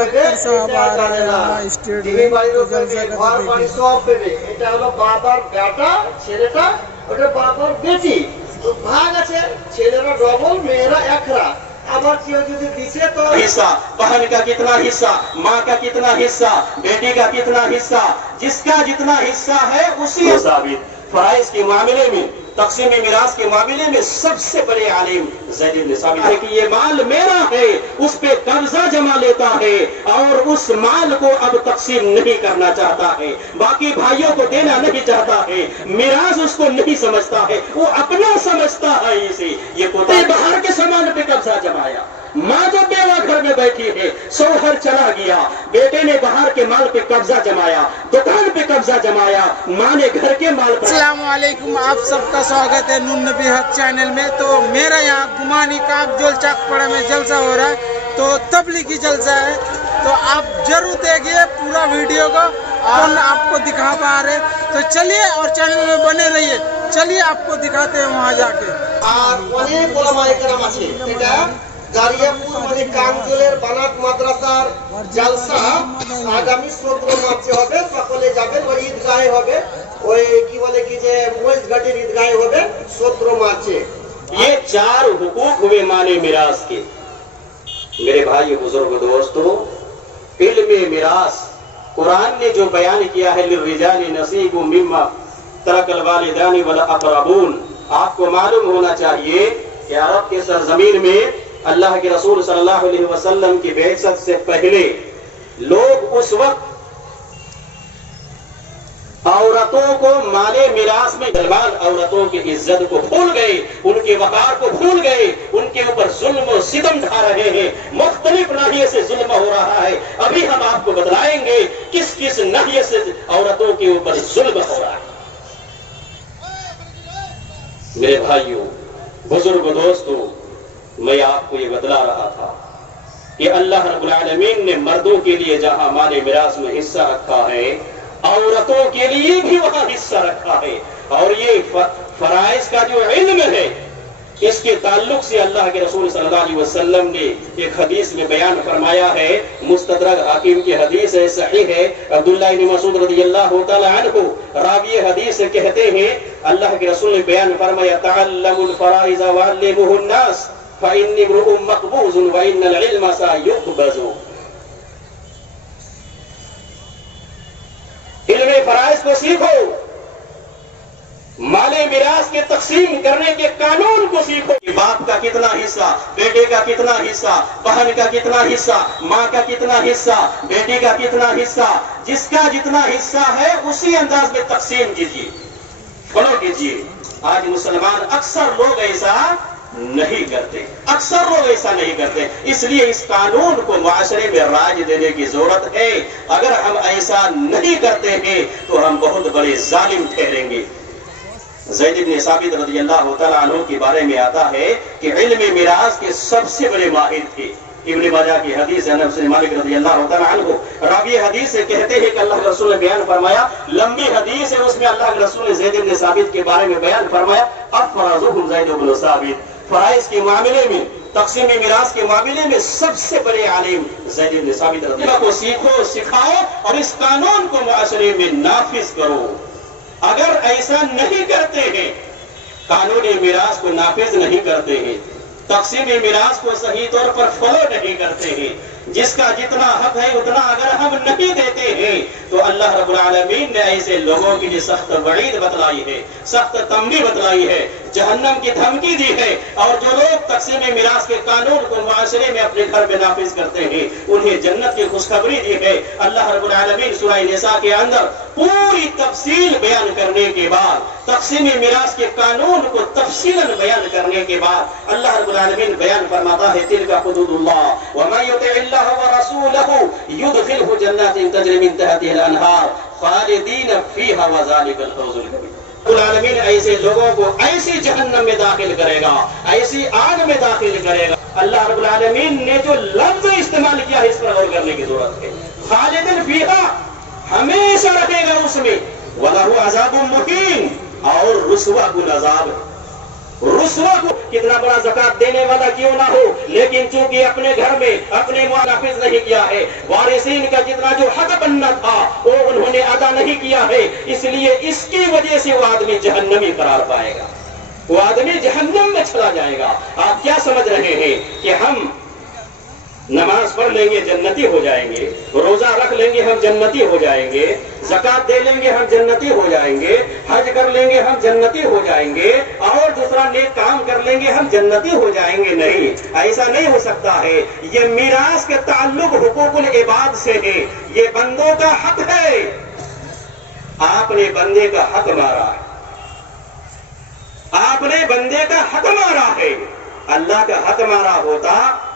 Doctor সাহেব आ रहे हैं स्टेट में जलसा करते সব পেবে। এটা হলো বাবার বেটা, ছেলেটা ওটা বাবার বেটি। তো ভাগ আছে, ছেলেরা ডবল, মেয়েরা একরা। আবার কেউ যদি দিছে তো हिस्सा, बहन का कितना हिस्सा, माँ का कितना हिस्सा, बेटी का कितना हिस्सा, जिसका जितना हिस्सा है उसी साबित। फराइज के मामले में, तकसीम मिरास के मामले में सबसे बड़े आलिम ज़ैद इब्न साबित है कि ये माल मेरा है, उस पे कब्जा जमा लेता है और उस माल को अब तकसीम नहीं करना चाहता है, बाकी भाइयों को देना नहीं चाहता है, मिरास उसको नहीं समझता है, वो अपना समझता है। इसे ये कोता बाहर के सामान पे कब्जा जमाया। माँ जो बेवा घर में बैठी है, शौहर चला गया, बेटे ने बाहर के माल पे कब्जा जमाया, दुकान पे कब्जा जमाया, माँ ने घर के माल पर। अस्सलाम वालेकुम, आप सबका स्वागत है नून नबी हक चैनल में। तो मेरा यहाँ गुमानी कागजोल चाकपड़ा में जलसा हो रहा है, तो तबलीगी जलसा है, तो आप जरूर देखिए पूरा वीडियो को और आपको दिखा पा रहे। तो चलिए और चैनल में बने रहिए। चलिए आपको दिखाते हैं वहाँ जाके। আর অনেক ওলামায়ে কেরাম আছে। এটা দারিয়াপুর মানে কামজলের বানাত মাদ্রাসার জলসা আগামী 17 মার্চে হবে। সকলে যাবেন, ওই ঈদগাহে হবে, ওই কি বলে কি যে মসজিদের ঈদগাহে হবে 17 মার্চে। ये चार हुकूक हुए माने मिरास के। मेरे भाई बुजुर्ग दोस्तों, इल्म मिरास कुरान ने जो बयान किया है, लिर्रिजाली नसीबुम मिम्मा तरकल वालिदानी वल अक़रबून, आपको मालूम होना चाहिए कि अरब के सरजमीन में अल्लाह के रसूल सल्लल्लाहु अलैहि वसल्लम की बेइज्जत से पहले लोग उस वक्त औरतों को माले मिरास में जलवान औरतों की इज्जत को भूल गए, उनके वकार को भूल गए, उनके ऊपर जुल्म और सितम ढा रहे हैं, मुख्तलिफ नाहिये से जुल्म हो रहा है। अभी हम आपको बतलाएंगे किस किस नाहिये से औरतों के ऊपर जुल्म हो रहा है। मेरे भाइयों, बुजुर्ग दोस्तों, मैं आपको ये बतला रहा था कि अल्लाह रब्बुल आलमीन ने मर्दों के लिए जहां माले मिरास में हिस्सा रखा है, औरतों के लिए भी वहां हिस्सा रखा है। और ये फराइज का जो इल्म है, इसके ताल्लुक से अल्लाह के रसूल सल्लल्लाहु अलैहि वसल्लम ने एक हदीस में बयान फरमाया है, मुस्तदरक हाकिम की हदीस है, सही है। अब्दुल्लाह इब्न मसूद रज़ियल्लाहु तआला अन्हु रावी हदीस से कहते हैं, अल्लाह के रसूल ने बयान फरमाया, तअल्लमुल फराइज़ वअल्लिमुहुन नास फइन्नी इम्रुउम मक़बूज़ुन व इन्नल इल्म सयुक़बज़ु। इल्म फराइज को सीखो, माले मिरास के तकसीम करने के कानून को सीखो। बाप का कितना हिस्सा, बेटे का कितना हिस्सा, बहन का कितना हिस्सा, माँ का कितना हिस्सा, बेटी का कितना हिस्सा, जिसका जितना हिस्सा है उसी अंदाज में तकसीम कीजिए, फॉलो कीजिए। आज मुसलमान अक्सर लोग ऐसा नहीं करते, अक्सर लोग ऐसा नहीं करते, इसलिए इस कानून को माशरे में राज देने की जरूरत है। अगर हम ऐसा नहीं करते हैं तो हम बहुत बड़े जालिम ठहरेंगे। ज़ैद इब्न साबित रज़ियल्लाहु तआला अन्हु के बारे में आता है कि इल्म मिरास के सबसे बड़े माहिर थे। इब्न माजा की हदीस है, अनस बिन मालिक रज़ियल्लाहु तआला अन्हु रावी हदीस से कहते हैं कि अल्लाह के रसूल ने बयान फरमाया, लंबी हदीस है, उसमें अल्लाह के रसूल ने ज़ैद इब्न साबित के बारे में बयान फरमाया, अफ़राज़ुहुम ज़ैद इब्न साबित। फराइज के मामले में, तकसीम मिरास के मामले में सबसे बड़े आलिम ज़ैद इब्न साबित रज़ियल्लाहु को सीखो, सिखाओ और इस कानून को मुआशरे में नाफिज करो। अगर ऐसा नहीं करते हैं, कानून मिरास को नाफिज नहीं करते हैं, तकसीम मिरास को सही तौर पर फॉलो नहीं करते हैं, जिसका जितना हक है उतना अगर हम नहीं देते हैं, तो अल्लाह रब्बुल आलमीन ने ऐसे लोगों के लिए सख्त वईद बतलाई है, सख्त तंबीह बतलाई है, जहन्नम की धमकी दी है। और जो लोग तकसीम मिरास के कानून को मुआशरे में अपने घर में नाफिज करते हैं, उन्हें जन्नत की खुशखबरी दी है। अल्लाह रब्बुल आलमीन सूरह निसा के अंदर पूरी तफसील बयान करने के बाद, तकसीम मिरास के कानून को तफसीलन बयान करने के बाद अल्लाह रब्बुल आलमीन बयान फरमाता है, तिलका हुदूदुल्लाह व मन युतिइल्लाह व रसूलहु युदखिलहु जन्नातिन तजरी मिन तहतिहा अल-अनहार खालिदीन फीहा व ज़ालिकल फौज़ुल कबीर। रब्बुल आलमीन ऐसे लोगों को ऐसी जहन्नम में दाखिल करेगा, ऐसी आग में दाखिल करेगा। अल्लाह रब्बुल आलमीन ने जो लफ्ज इस्तेमाल किया है, इस पर गौर करने की जरूरत है। खालिदीन फीहा, हमेशा रहेगा उसमें, वलहु अज़ाबुन मुकीम, और रुसवा कुल अज़ाब। रुस्वा को कितना बड़ा ज़कात देने वाला क्यों ना हो, लेकिन चूंकि अपने घर में अपने मुनाफिज नहीं किया है, वारिसीन का जितना जो हक बनना था वो उन्होंने अदा नहीं किया है, इसलिए इसकी वजह से वो आदमी जहन्नमी करार पाएगा, वो आदमी जहन्नम में चला जाएगा। आप क्या समझ रहे हैं कि हम नमाज पढ़ लेंगे जन्नती हो जाएंगे, रोजा रख लेंगे हम जन्नती हो जाएंगे, ज़कात दे लेंगे हम जन्नती हो जाएंगे, हज कर लेंगे हम जन्नती हो जाएंगे, और दूसरा नेक काम कर लेंगे हम जन्नती हो जाएंगे? नहीं, ऐसा नहीं हो सकता है। ये मीरास के ताल्लुक हुकूकुल इबाद से है, ये बंदों का हक है। आपने बंदे का हक मारा है, आपने बंदे का हक मारा है। अल्लाह का हक मारा होता,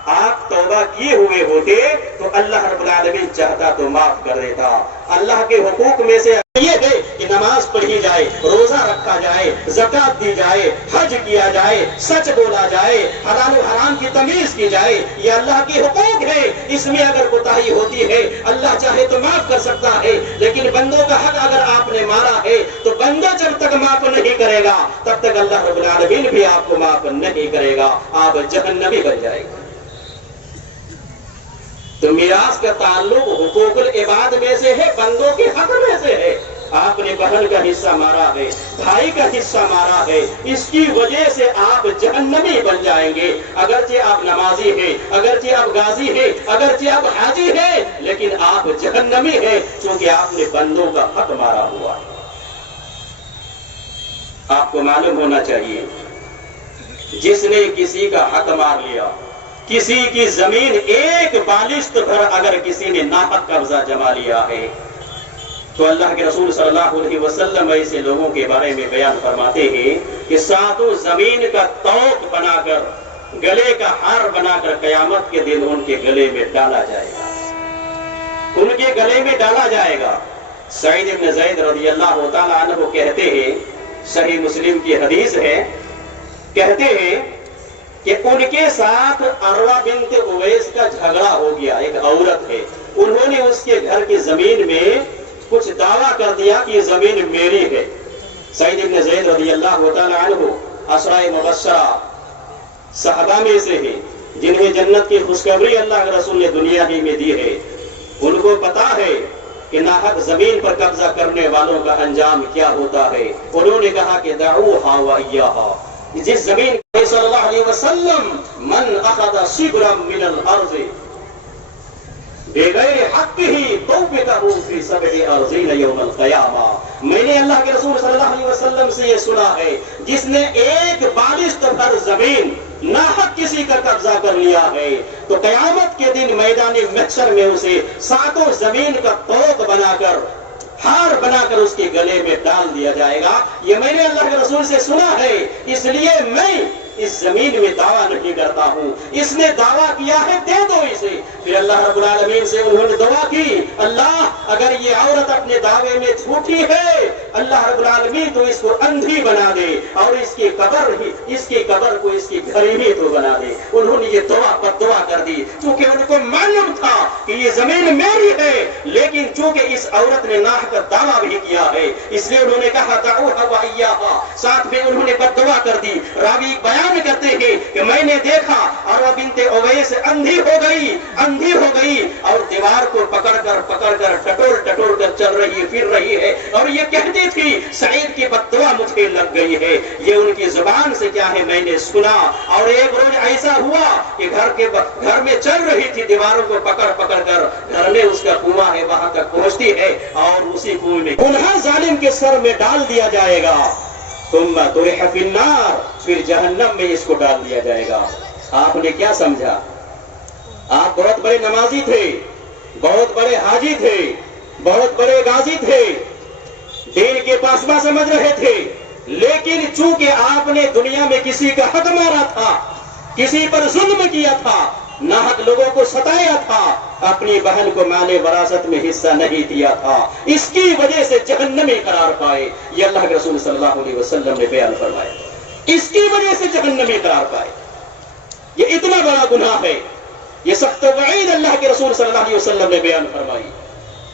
आप तौबा किए हुए होते तो अल्लाह रब्बुल आलमीन चाहता तो माफ कर देता। अल्लाह के हुकूक में से ये है कि नमाज पढ़ी जाए, रोजा रखा जाए, ज़कात दी जाए, हज किया जाए, सच बोला जाए, हलाल और हराम की तमीज की जाए, ये अल्लाह की हुकूक है। इसमें अगर कोताही होती है अल्लाह चाहे तो माफ कर सकता है, लेकिन बंदों का हक अगर आपने मारा है तो बंदा जब तक माफ नहीं करेगा तब तक अल्लाह रब्बुल आलमीन भी आपको माफ नहीं करेगा, आप जहन्नमी बन जाएंगे। तो मिरास का ताल्लुक हुकूकुल इबाद में से है, बंदों के हक में से है। आपने बहन का हिस्सा मारा है, भाई का हिस्सा मारा है, इसकी वजह से आप जहन्नमी बन जाएंगे। अगरचे आप नमाजी हैं, अगरचे आप गाजी हैं, अगरचे आप हाजी हैं, लेकिन आप जहन्नमी हैं क्योंकि आपने बंदों का हक मारा हुआ है। आपको मालूम होना चाहिए, जिसने किसी का हक मार लिया, किसी की जमीन एक बालिश्त भर अगर किसी ने नाहक कब्जा जमा लिया है, तो अल्लाह के रसूल सल्लल्लाहु अलैहि वसल्लम ऐसे लोगों के बारे में बयान फरमाते हैं कि सातों जमीन का तौक बनाकर, गले का हार बनाकर कयामत के दिन उनके गले में डाला जाएगा, उनके गले में डाला जाएगा। सईद इब्न ज़ैद रज़ियल्लाहु ताला अन्हु कहते हैं, सही मुस्लिम की हदीस है, कहते हैं कि उनके साथ अरवा बिन्त उवैस का झगड़ा हो गया। एक औरत है, उन्होंने उसके घर की जमीन में कुछ दावा कर दिया कि ये जमीन मेरी है। सईद इब्न ज़ैद रज़ियल्लाहु ताला अन्हु अशराए मुबश्शरा सहाबा में से है, जिन्हें जन्नत की खुशखबरी अल्लाह के रसूल ने दुनिया ही में दी है। उनको पता है कि नाहक जमीन पर कब्जा करने वालों का अंजाम क्या होता है। उन्होंने कहा कि दऊहा व इय्याहा, जिस जमीन सल्लल्लाहु अलैहि वसल्लम मन अखदा शिब्रम मिनल अर्ज़ बेगैर हक़्क़िही तौबितहु फी सब'i अर्ज़ीन यौमल क़ियामा। मैंने अल्लाह के रसूल सल्लल्लाहु अलैहि वसल्लम से ये सुना है, जिसने एक बालिश्त भर जमीन नाहक किसी का कब्जा कर लिया है तो कयामत के दिन मैदान महशर में उसे सातों जमीन का तौक बनाकर, हार बनाकर उसके गले में डाल दिया जाएगा। ये मैंने अल्लाह के रसूल से सुना है, इसलिए मैं इस जमीन में दावा नहीं करता हूँ। इसने दावा किया है, दे दो इसे। फिर अल्लाह रब्बुल आलमीन से उन्होंने दुआ की, अल्लाह अगर ये औरत अपने दावे में झूठी है, अल्लाह रब्बुल आलमीन तो इसको अंधी बना दे और इसकी कब्र को इसकी घर ही तो बना दे। उन्होंने ये दुआ पर दुआ कर दी, क्योंकि उनको मालूम था कि ये जमीन मेरी है, लेकिन चूंकि इस औरत ने नाह का दावा भी किया है, इसलिए उन्होंने कहा दऊहा व इय्याहा। साथ में उन्होंने बद्दुआ कर दी। रावी बयान करते हैं कि मैंने देखा अरवा बिन्ते उवैस अंधी हो गई और दीवार को पकड़कर टटोल कर चल रही है, फिर रही है, और ये कहती थी सईद की बद्दुआ मुझे लग गई है। ये उनकी जुबान से क्या है मैंने सुना। और एक रोज ऐसा हुआ कि घर में चल रही थी, दीवारों को पकड़ कर घर में उसका कुआं है, वहां तक पहुंचती है और उसी कुएं में पुनः जालिम के सर में डाल दिया जाएगा। तुम तुरिह फिन्नार, फिर जहन्नम में इसको डाल दिया जाएगा। आपने क्या समझा? आप बहुत बड़े नमाजी थे, बहुत बड़े हाजी थे, बहुत बड़े गाजी थे, दीन के पासबा समझ रहे थे, लेकिन चूंकि आपने दुनिया में किसी का हक मारा था, किसी पर जुल्म किया था, नाहक लोगों को सताया था, अपनी बहन को माले वरासत में हिस्सा नहीं दिया था, इसकी वजह से जहन्नमी करार पाए। ये अल्लाह के रसूल सल्लल्लाहु अलैहि वसल्लम ने बयान फरमाया, इसकी वजह से जहन्नमी करार पाए। ये इतना बड़ा गुनाह है, ये सख्त वईद अल्लाह के रसूल सल्लल्लाहु अलैहि वसल्लम ने बयान फरमाई।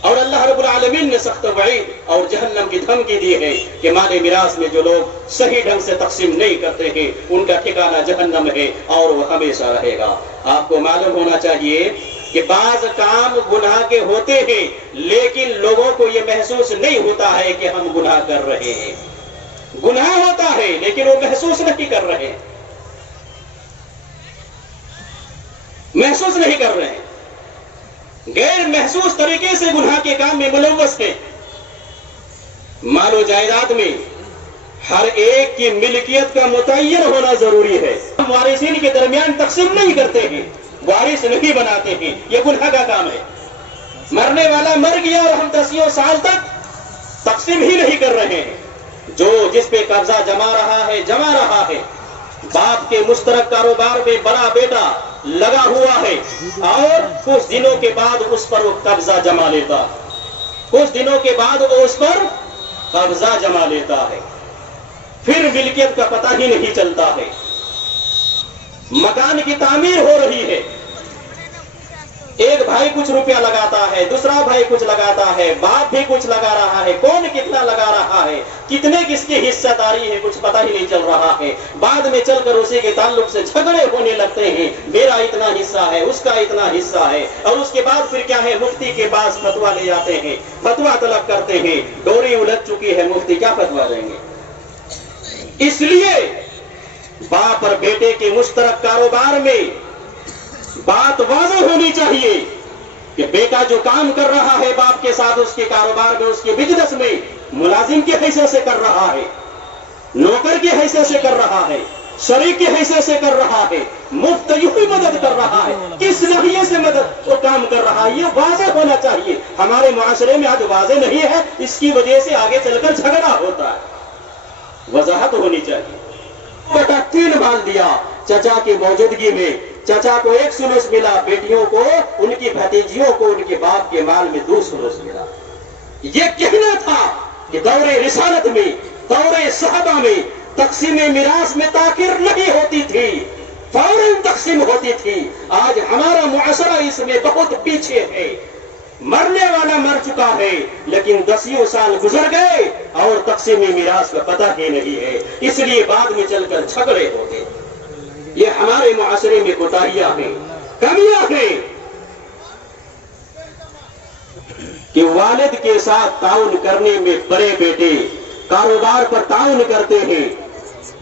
اور اللہ رب العالمین نے سخت وعید اور جہنم کی دھمکی دی ہے کہ مال میراث میں جو لوگ صحیح ڈھنگ سے تقسیم نہیں کرتے ہیں ان کا ٹھکانہ جہنم ہے اور وہ ہمیشہ رہے گا۔ آپ کو معلوم ہونا چاہیے کہ بعض کام گناہ کے ہوتے ہیں لیکن لوگوں کو یہ محسوس نہیں ہوتا ہے کہ ہم گناہ کر رہے ہیں۔ گناہ ہوتا ہے لیکن وہ محسوس نہیں کر رہے، محسوس نہیں کر رہے ہیں، غیر محسوس طریقے سے گناہ کے کام میں ملوث ہیں۔ مال و جائیداد میں ہر ایک کی ملکیت کا متعین ہونا ضروری ہے۔ ہم وارثین کے درمیان تقسیم نہیں کرتے ہیں، وارث نہیں بناتے ہیں، یہ گناہ کا کام ہے۔ مرنے والا مر گیا اور ہم 10 سال تک تقسیم ہی نہیں کر رہے ہیں۔ جو جس پہ قبضہ جما رہا ہے، باپ کے مشترک کاروبار میں بڑا بیٹا لگا ہوا ہے اور کچھ دنوں کے بعد اس پر وہ قبضہ جما لیتا، کچھ دنوں کے بعد وہ اس پر قبضہ جما لیتا ہے، پھر ملکیت کا پتہ ہی نہیں چلتا ہے۔ مکان کی تعمیر ہو رہی ہے، ایک بھائی کچھ روپیہ لگاتا ہے، دوسرا بھائی کچھ لگاتا ہے، باپ بھی کچھ لگا رہا ہے، کون کتنا لگا رہا ہے، کتنے کس کی حصہ داری ہے کچھ پتہ ہی نہیں چل رہا ہے۔ بعد میں چل کر اسی کے تعلق سے جھگڑے ہونے لگتے ہیں، میرا اتنا حصہ ہے، اس کا اتنا حصہ ہے، اور اس کے بعد پھر کیا ہے، مفتی کے پاس فتویٰ لے جاتے ہیں، فتویٰ طلب کرتے ہیں۔ ڈوری الجھ چکی ہے، مفتی کیا فتویٰ دیں گے؟ اس لیے باپ اور بیٹے کے مشترک کاروبار میں بات واضح ہونی چاہیے کہ بیٹا جو کام کر رہا ہے باپ کے ساتھ اس کے کاروبار میں، اس کے بزنس میں، ملازم کی حیثیت سے کر رہا ہے، نوکر کی حیثیت سے کر رہا ہے، شریک کی حیثیت سے کر رہا ہے، مفت یوں ہی مدد کر رہا ہے، کس ناحیے سے مدد وہ کام کر رہا ہے، یہ واضح ہونا چاہیے۔ ہمارے معاشرے میں آج واضح نہیں ہے، اس کی وجہ سے آگے چل کر جھگڑا ہوتا ہے۔ وضاحت ہونی چاہیے۔ بیٹا 3 مال دیا، چچا کی موجودگی میں چچا کو 1 سلوس ملا، بیٹیوں کو، ان کی بھتیجیوں کو ان کے باپ کے مال میں 2 سلوس ملا۔ یہ کہنا تھا کہ دور رسالت میں، دور صحابہ میں تقسیم میراث میں تاخیر نہیں ہوتی تھی، فوراً تقسیم ہوتی تھی۔ آج ہمارا معاشرہ اس میں بہت پیچھے ہے، مرنے والا مر چکا ہے لیکن 10 سال گزر گئے اور تقسیم میراث کا پتہ ہی نہیں ہے، اس لیے بعد میں چل کر جھگڑے ہوتے۔ یہ ہمارے معاشرے میں کوتاہیاں ہیں، کمیاں ہیں کہ والد کے ساتھ تعاون کرنے میں بڑے بیٹے کاروبار پر تعاون کرتے ہیں،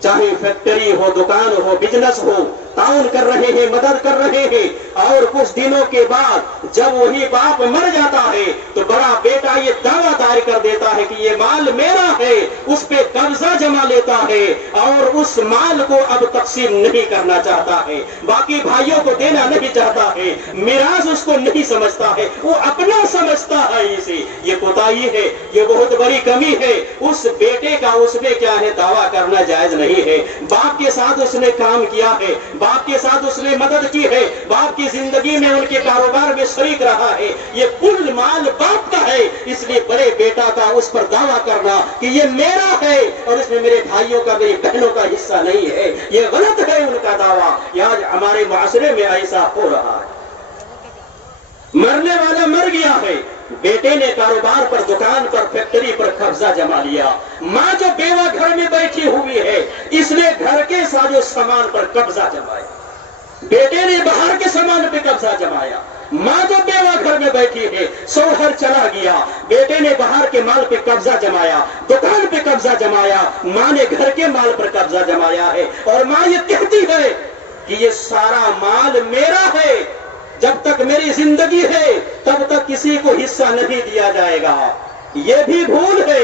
چاہے فیکٹری ہو، دکان ہو، بزنس ہو، تعاون کر رہے ہیں، مدد کر رہے ہیں، اور کچھ دنوں کے بعد جب وہی باپ مر جاتا ہے تو بڑا بیٹا یہ دعویٰ دائر کر دیتا ہے کہ یہ مال میرا ہے، اس پہ قبضہ جما لیتا ہے اور اس مال کو اب تقسیم نہیں کرنا چاہتا ہے، باقی بھائیوں کو دینا نہیں چاہتا ہے، میراث اس کو نہیں سمجھتا ہے، وہ اپنا سمجھتا ہے اسے۔ یہ کوتاہی ہے، یہ بہت بڑی کمی ہے۔ اس بیٹے کا اس میں کیا ہے، دعویٰ کرنا جائز نہیں ہے۔ باپ کے ساتھ اس نے کام کیا ہے، باپ کے ساتھ اس نے مدد کی ہے، باپ کی زندگی میں ان کے کاروبار میں شریک رہا ہے، یہ کل مال باپ کا ہے، اس لیے بڑے بیٹا کا اس پر دعویٰ کرنا کہ یہ میرا ہے اور اس میں میرے بھائیوں کا، میری بہنوں کا حصہ نہیں ہے، یہ غلط ہے ان کا دعویٰ۔ یہ آج ہمارے معاشرے میں ایسا ہو رہا ہے۔ مرنے والا مر گیا ہے، بیٹے نے کاروبار پر، دکان پر، فیکٹری پر قبضہ جما لیا، ماں جو بیوہ گھر میں بیٹھی ہوئی ہے اس نے گھر کے سارے سامان پر قبضہ جمایا، بیٹے نے باہر کے سامان پہ قبضہ جمایا، ماں جو بیوہ گھر میں بیٹھی ہے، شوہر چلا گیا، بیٹے نے باہر کے مال پہ قبضہ جمایا، دکان پہ قبضہ جمایا، ماں نے گھر کے مال پر قبضہ جمایا ہے، اور ماں یہ کہتی ہے کہ یہ سارا مال میرا ہے، جب تک میری زندگی ہے تب تک کسی کو حصہ نہیں دیا جائے گا۔ یہ بھی بھول ہے،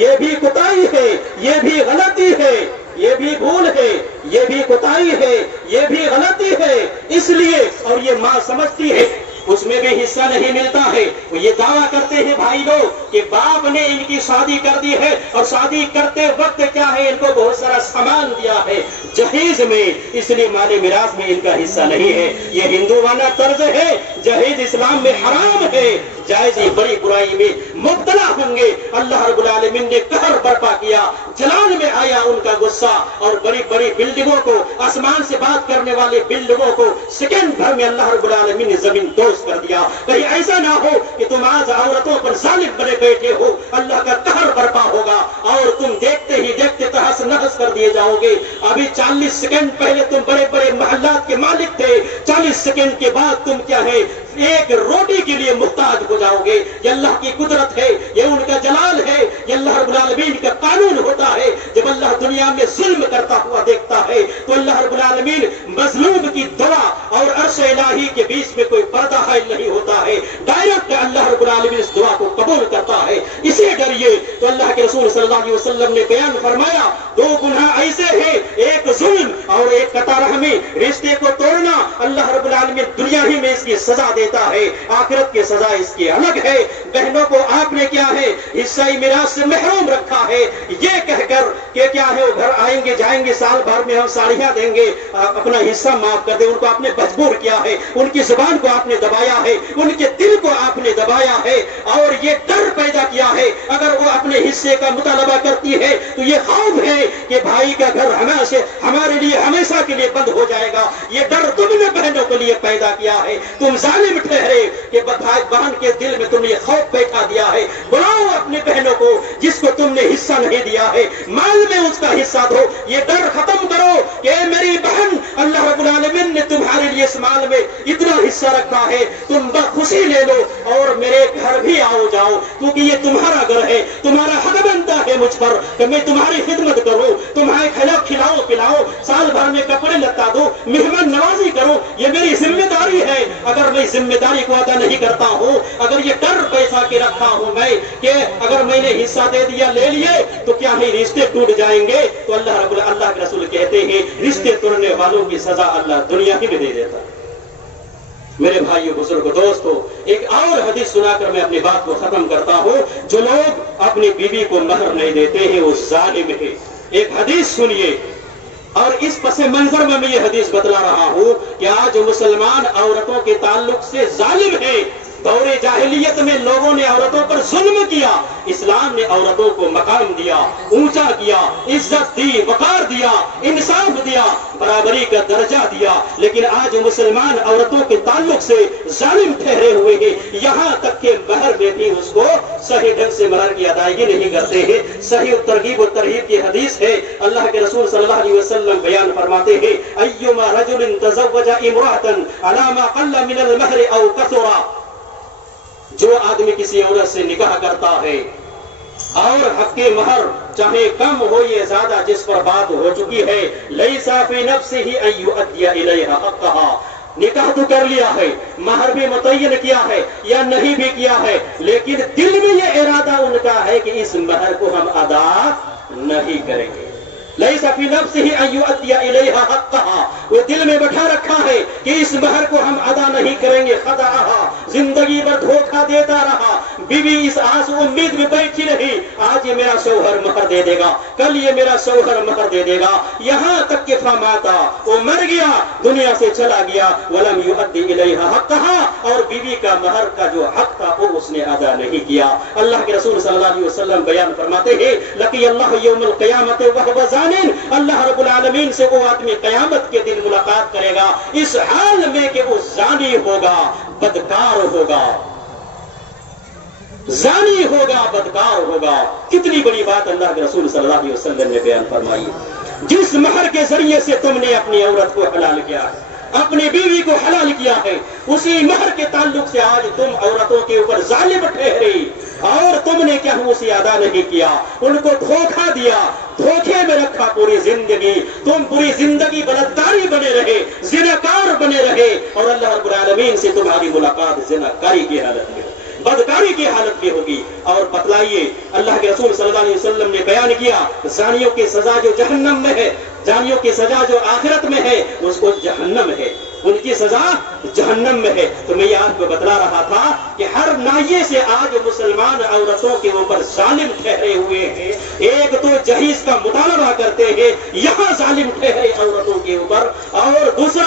یہ بھی کوتاہی ہے، یہ بھی غلطی ہے، یہ بھی بھول ہے، یہ بھی کوتاہی ہے، یہ بھی غلطی ہے۔ اس لیے، اور یہ ماں سمجھتی ہے اس میں بھی حصہ نہیں ملتا ہے، وہ یہ دعویٰ کرتے ہیں بھائی لوگ کہ باپ نے ان کی شادی کر دی ہے اور شادی کرتے وقت کیا ہے، ان کو بہت سارا سامان دیا ہے جہیز میں، اس لیے مال میراث میں ان کا حصہ نہیں ہے۔ یہ ہندوانہ طرز ہے، جہیز اسلام میں حرام है जायज़ी बड़ी बुराई में मुब्तला होंगे। अल्लाह रब्बुल आलमीन ने कहर बर्पा किया, जलाल में आया उनका गुस्सा, और बड़ी बड़ी बिल्डिंगों को, आसमान से बात करने वाले बिल्डिंगों को सेकंड भर में अल्लाह रब्बुल आलमीन ने जमीन दोस्त कर दिया। कहीं ऐसा ना हो कि तुम आज औरतों पर जालिम बने बैठे हो, अल्लाह का कहर बर्पा होगा और तुम देखते ही देखते तहस नहस कर दिए जाओगे। अभी 40 सेकंड पहले तुम बड़े बड़े महल्लात के मालिक थे, 40 सेकंड के बाद तुम क्या है, एक रोटी के लिए मुहताज हो जाओगे। ये अल्लाह की कुदरत है, ये उनका जलाल है, ये अल्लाह रब्बुल आलमीन का कानून होता है। जब अल्लाह दुनिया में जुल्म करता हुआ देखता है तो अल्लाह रब्बुल आलमीन मजलूम की दुआ और अर्श इलाही के बीच में कोई पर्दा हाइल नहीं होता है, डायरेक्ट अल्लाह रब्बुल आलमीन इस दुआ को कबूल करता है। इसे डरिए। तो अल्लाह के रसूल सल्लल्लाहु अलैहि वसल्लम ने बयान फरमाया, दो गुनाह ऐसे हैं, एक जुल्म और एक कतारहमी, रिश्ते को तोड़ना। अल्लाह रब्बुल आलमीन दुनिया ही में इसकी सजा देता है, आखिरत की सजा इसकी अलग है। बहनों को आपने क्या है, हिस्सा मिराज से महरूम रखा है, ये कहकर कि क्या है वो घर आएंगे जाएंगे, साल भर में हम साड़ियां देंगे, अपना हिस्सा माफ कर दे। उनको आपने मजबूर किया है, उनकी जुबान को आपने दबाया है, उनके दिल को आपने दबाया है, और ये डर पैदा किया है अगर वो अपने हिस्से का मुतालबा करती है तो ये खौफ है कि भाई का घर हमारे लिए हमेशा के लिए बंद हो जाएगा। ये डर तुमने बहनों के लिए पैदा किया है। तुम जालिम ठहरे कि भाई बहन के दिल में तुमने ये खौफ बैठा दिया है। बुलाओ अपने बहनों को जिसको तुमने हिस्सा नहीं दिया है, माल में उसका हिस्सा दो। ये डर खत्म करो कि मेरी बहन, अल्लाह रब्बुल आलमीन ने तुम्हारे लिए इस माल में इतना हिस्सा रखा है, तुम बखुशी ले लो और मेरे घर भी आओ जाओ, क्योंकि ये तुम्हारा घर है, तुम्हारा हक बनता है मुझ पर कि मैं तुम्हारी खिदमत करूं, तुम्हारे खिलाओ पिलाओ, साल भर में कपड़े लता दो, मेहमान नवाजी करो, ये मेरी जिम्मेदारी है। अगर मैं जिम्मेदारी को अदा नहीं करता हूं, अगर ये डर पैसा के रखा हूं मैं कि अगर मैंने हिस्सा दे दिया ले लिए तो क्या है रिश्ते टूट जाएंगे, तो अल्लाह के रसूल कहते हैं रिश्ते तोड़ने वालों की सजा अल्लाह दुनिया ही में दे देता है। मेरे भाइयों बुजुर्गों दोस्तों, एक और हदीस सुनाकर मैं अपनी बात को खत्म करता हूं। जो लोग अपनी बीवी को महर नहीं देते हैं वो जालिम है। एक हदीस सुनिए, और इस पसे मंजर में मैं ये हदीस बतला रहा हूं कि आज मुसलमान औरतों के ताल्लुक से जालिम है। दौरे जाहिलियत में लोगों ने औरतों पर जुल्म किया, इस्लाम ने औरतों को मकाम दिया, ऊंचा किया, इज्जत दी, वकार दिया, इंसाफ दिया, बराबरी का दर्जा दिया। लेकिन आज मुसलमान औरतों के ताल्लुक से जालिम ठहरे हुए हैं। यहाँ तक के महर में भी उसको सही ढंग से महर की अदायगी नहीं करते हैं। सही तरगीब और तरहीब की हदीस है, अल्लाह के रसूल सल्लल्लाहु अलैहि वसल्लम बयान फरमाते हैं, अय्युमा रजुलिन तज़व्वजा इम्राअतन अला मा क़ल्ला मिनल महर औ कसरा, जो आदमी किसी औरत से निकाह करता है और हक़ महर चाहे कम हो या ज्यादा जिस पर बात हो चुकी है, लैसा फी नफ्सिही अन युअद्दिया इलैहा हक़्क़हा, निकाह तो कर लिया है, महर भी मुतय्यन किया है या नहीं भी किया है, लेकिन दिल में यह इरादा उनका है कि इस महर को हम अदा नहीं करेंगे। लैसा फी नफ्सिही अन युअद्दिया इलैहा हक़्क़हा, वो दिल में बैठा रखा है कि इस महर को हम अदा नहीं करेंगे। ख़दाअहा, जिंदगी भर धोखा देता रहा, बीवी इस आस उम्मीद में बैठी रही, आज ये मेरा शौहर महर दे देगा, कल ये मेरा शौहर महर दे देगा, यहाँ तक के फमाता, वो मर गया, दुनिया से चला गया, वलम युअद्दि इलैहा हक़्क़हा, और बीवी का महर का जो हक था वो उसने अदा नहीं किया। अल्लाह के रसूल सल्लल्लाहु अलैहि वसल्लम बयान फरमाते हैं, लकी अल्लाह यौमुल क़यामत व हुवा ज़ानिन, अल्लाह रब्बुल आलमीन से वो आदमी क़यामत के दिन मुलाकात करेगा इस हाल में कि वो जानी होगा, बदकार होगा, जानी होगा, बदकार होगा। कितनी बड़ी बात अल्लाह के रसूल सल्लल्लाहु अलैहि वसल्लम ने बयान फरमाई। जिस महर के जरिए से तुमने अपनी औरत को हलाल किया है, अपनी बीवी को हलाल किया है, उसी महर के ताल्लुक से आज तुम औरतों के ऊपर जालिम ठहरे और तुमने क्या उसे अदा नहीं किया, उनको धोखा दिया, धोखे में रखा पूरी जिंदगी। तुम पूरी जिंदगी बलात्कारी बने रहे, जिनाकार बने रहे, और अल्लाह रब्बुल आलमीन से तुम्हारी मुलाकात जिनाकारी की हालत में, बदकारी की हालत में होगी। और बतलाइए, अल्लाह के रसूल सल्लल्लाहु अलैहि वसल्लम ने बयान किया, जानियों की सजा जो जहन्नम में है, जानियों की सजा जो आखिरत में है, उसको जहन्नम है, उनकी सजा जहन्नम में है। तो मैं आपको बतला रहा था कि हर नाहिए से आज मुसलमान औरतों के ऊपर जालिम ठहरे हुए हैं। एक तो जहीज का मुतालबा करते हैं, यहाँ जालिम ठहरे औरतों के ऊपर, और दूसरा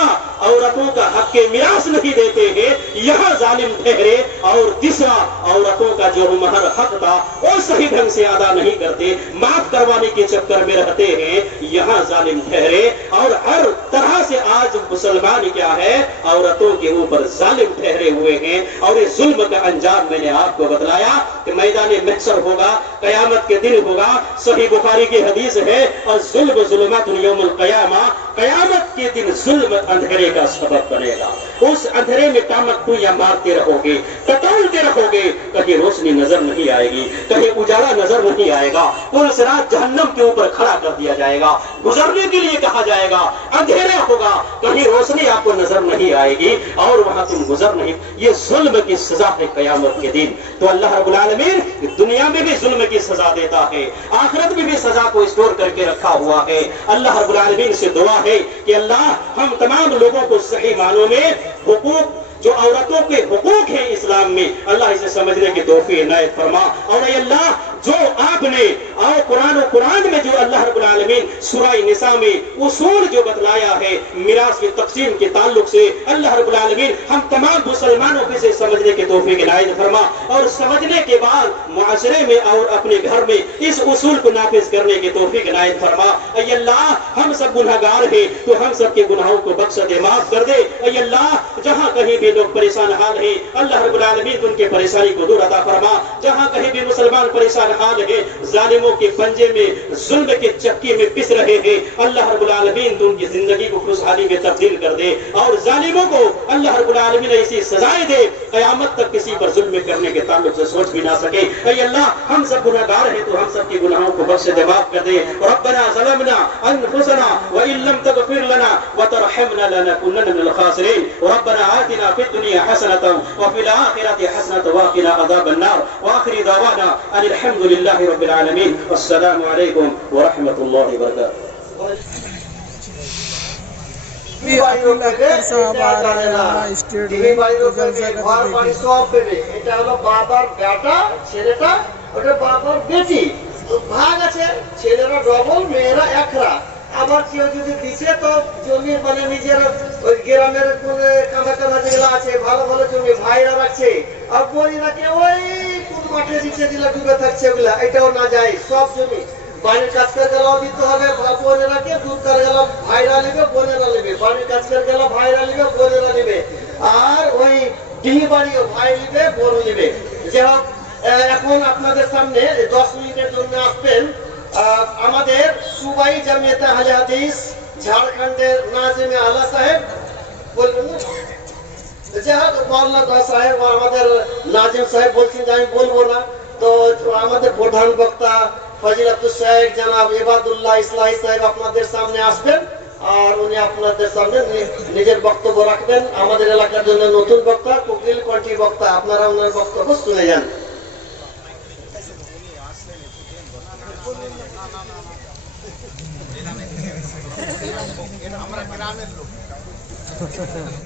औरतों का हक के मिरास नहीं देते हैं, यहाँ जालिम ठहरे। और तीसरा, औरतों का जो महर हक था वो सही ढंग से अदा नहीं करते, माफ करवाने के चक्कर में रहते हैं, यहाँ जालिम ठहरे। और हर तरह से आज मुसलमान क्या है, औरतों के ऊपर जालिम ठहरे हुए हैं। और इस जुल्म का अंजाम मैंने आपको बतलाया कि मैदान महशर होगा, कयामत के दिन होगा। सही बुखारी की हदीस है, और जुल्म जुल्मतुन यौमुल क़यामा, कयामत के दिन जुल्म अंधेरे का सबब बनेगा। उस अंधेरे में टामक मारते रहोगे, टटोलते रहोगे, कहीं रोशनी नजर नहीं आएगी, कहीं उजाला नजर नहीं आएगा। पूरी रात जहन्नम के ऊपर खड़ा कर दिया जाएगा, गुजरने के लिए कहा जाएगा, अंधेरा होगा, कहीं रोशनी आपको नजर नहीं आएगी और वहां तुम गुजर नहीं। ये जुल्म की सजा है कयामत के दिन। तो अल्लाह रब्बुल आलमीन दुनिया में भी जुल्म की सजा देता है, आखिरत में भी सजा को स्टोर करके रखा हुआ है। अल्लाह रब्बुल आलमीन से दुआ है कि अल्लाह हम तमाम लोगों को सही मानों में हुकूक, जो औरतों के हुकूक हैं इस्लाम में, अल्लाह इसे समझने की तौफीक इनायत फरमा। और अल्लाह जो आपने और कुरान में जो अल्लाह रब्बुल आलमीन सूरह निसा में उसूल जो बतलाया है मिरास की तकसीम के ताल्लुक से, अल्लाह रब्बुल आलमीन हम तमाम मुसलमानों को इसे समझने की तौफीक इनायत फरमा। और समझने के बाद मुआशरे में और अपने घर में इस उसूल को नाफिज करने की तौफीक इनायत फरमा। अल्लाह हम सब गुनहगार हैं, तो हम सब के गुनाहों को बख्श दे, माफ कर दे। अल्लाह जहां कहीं भी लोग परेशान हाल है, अल्लाह रब्बुल आलमीन उनके परेशानी को दूर अता फरमा। जहां कहीं भी मुसलमान परेशान हाल है, जालिमों के पंजे में जुल्म के चक्की में पिस रहे हैं, अल्लाह रब्बुल आलमीन उनकी जिंदगी को खुशहाली में तब्दील कर दे। और जालिमों को अल्लाह रब्बुल आलमीन ऐसी सजाएं दे, कयामत तक किसी पर जुल्म करने के ताल्लुक से सोच भी ना सके। ऐ अल्लाह हम सब गुनाहगार हैं, तो हम सब के गुनाहों को बख्श दे, माफ कर दे। रब्बना ज़लमना अनफुसना व इन लम तगफिर लना व तरहमना लनकुनन्ना मिनल खासिरीन। रब्बना आतिना फिद दुनिया हसनतन व फिल आखिरति हसनतन व क़िना अज़ाबन नार। व आखिर दअवाना अनिल हम्दुलिल्लाहि रब्बिल आलमीन। अस्सलामु अलैकुम व रहमतुल्लाहि व बरकातुहू। সব পেবে। এটা হলো বাবার বেটা, ছেলেটা ওটা বাবার বেটি। ভাগ আছে, ছেলেরা ডবল, মেয়েরা একরা। আবার কেউ যদি দিছে তো জমি মানে নিজের ওই গ্রামের কোনে কাঁধা কাঁধা যেগুলো আছে ভালো ভালো জমি ভাইরা রাখছে, আর বোনেরাকে ওই কোন মাঠে দিচ্ছে দিলে ডুবে থাকছে, ওগুলা এটাও না যায়। সব জমি বাড়ির কাজ করে গেলেও দিতে হবে, বোনেরাকে দুধ করে গেল ভাইরা নেবে, বোনেরা নেবে, বাড়ির কাজ করে গেল ভাইরা নেবে, বোনেরা নেবে। আর ওই ডিহি বাড়িও ভাই নেবে, বোন নেবে। যে হোক, এখন আপনাদের সামনে 10 মিনিটের জন্য আসবেন আমাদের সুবাই জামিয়াতে আহলে হাদিস ঝাড়খণ্ডের নাজিমে আলা সাহেব, বলবেন না? যে হোক, মাওলানা দা সাহেব আমাদের নাজিম সাহেব বলছেন যে আমি বলবো না, তো আমাদের প্রধান বক্তা ফজিলাতুল শেখ জনাব ইবাদুল্লাহ ইসলাহি সাহেব আপনাদের সামনে আসবেন, আর উনি আপনাদের সামনে নিজের বক্তব্য রাখবেন। আমাদের এলাকার জন্য নতুন বক্তা, কোকিল কণ্ঠী বক্তা, আপনারা ওনার বক্তব্য শুনে যান। আমরা গ্রামের লোক।